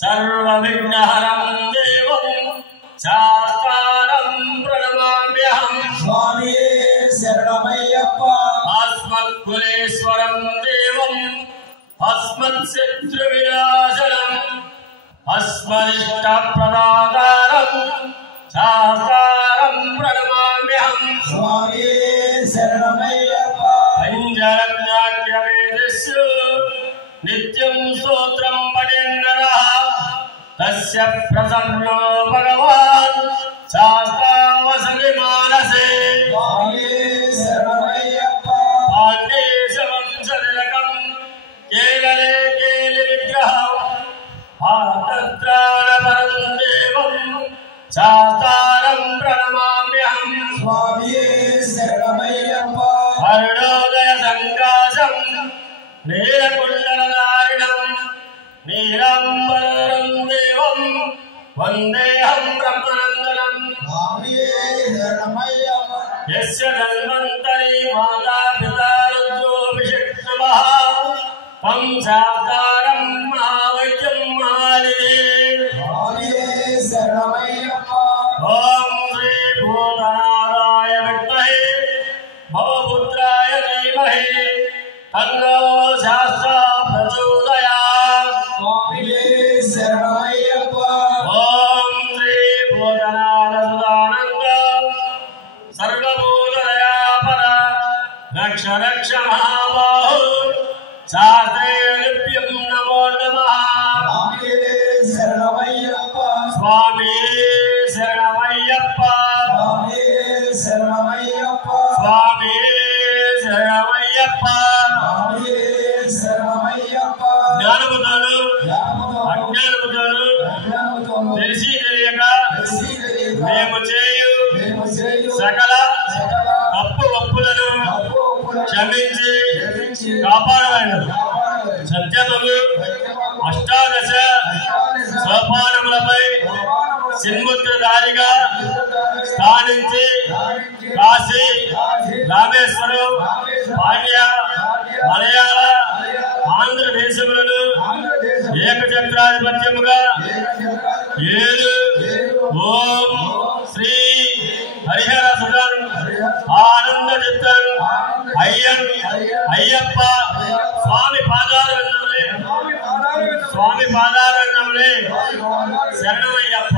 सर्वविघ्नहरं देवं शास्तारं प्रणमाम्यहं स्वामी शरणमय्यप्पा अस्मत्कुलेश्वरं देवं अस्मत्शत्रुविनाशनम् अस्मदिष्टप्रदातारं शास्तारं प्रणमाम्यहं स्वामी शरणमय्यप्पा पंचरत्नाख्यवेदेषु नित्यं स्तोत्रं पठेन्नरः तस्य प्रसन्नो भगवान् शास्ता वसति मानसे स्वामी शरणमय्यप्पा पाण्डेशवंशतिलकं केरले केलिविग्रहं आतत्राणपरं देवं शास्तारं प्रणमाम्यहं स्वामी शरणमय्यप्पा अरुणोदय सङ्काशं नीलकुण्डलधारिणं नीलाम्बरधरं देवं वन्देऽहं ब्रह्मनन्दनं स्वामी शरणमय्यप्पा यस्य धन्वन्तरी माता पिता रुद्रोऽभिषिक्तमः तं शास्तारं महावैद्यं महादेव स्वामी शरणमय्यप्पा ॐ श्री भूतनाथाय विद्महे भवपुत्राय धीमहि तन्नो शास्ता प्रचोदयात् स्वामी शरणमय्यप्पा ॐ श्री भूतनाथसुदानन्द सर्वभूतदयापर रक्ष रक्ष महाबाहु शास्त्रेभ्यं नमो नमः स्वामी शरणमय्यप्पा स्वामी शरणमय्यप्पा स्वामी शरणमय्यप्पा स्वामी शरणमय्यप्पा स्वामी शरणमय्यप्पा జ్ఞానముతోను జ్ఞానముతో అజ్ఞానముతోను అజ్ఞానముతోను తెలిసి తెలియక తెలియక మేము చేయు మేము చేయు సకల సకల తప్పు ఒప్పులను తప్పులను క్షమించి క్షమించి కాపాడవలెను. కాపాడవలెను. సత్యములు అష్టాదశ సోపానములపై సిన్ముద్రధారిగా స్థానించి కాశీ రామేశ్వరం పాండ్య మలయాళ ఆంధ్రదేశములను ఏకఛత్రాధిపత్యముగా ఏలు ఓం శ్రీ హరిహర సుధన్ ఆనంద చిత్తన్ అయ్యన్ అయ్యప్ప స్వామి పాదారవిందములే స్వామి పాదారవిందములే శరణమయ్యప్ప.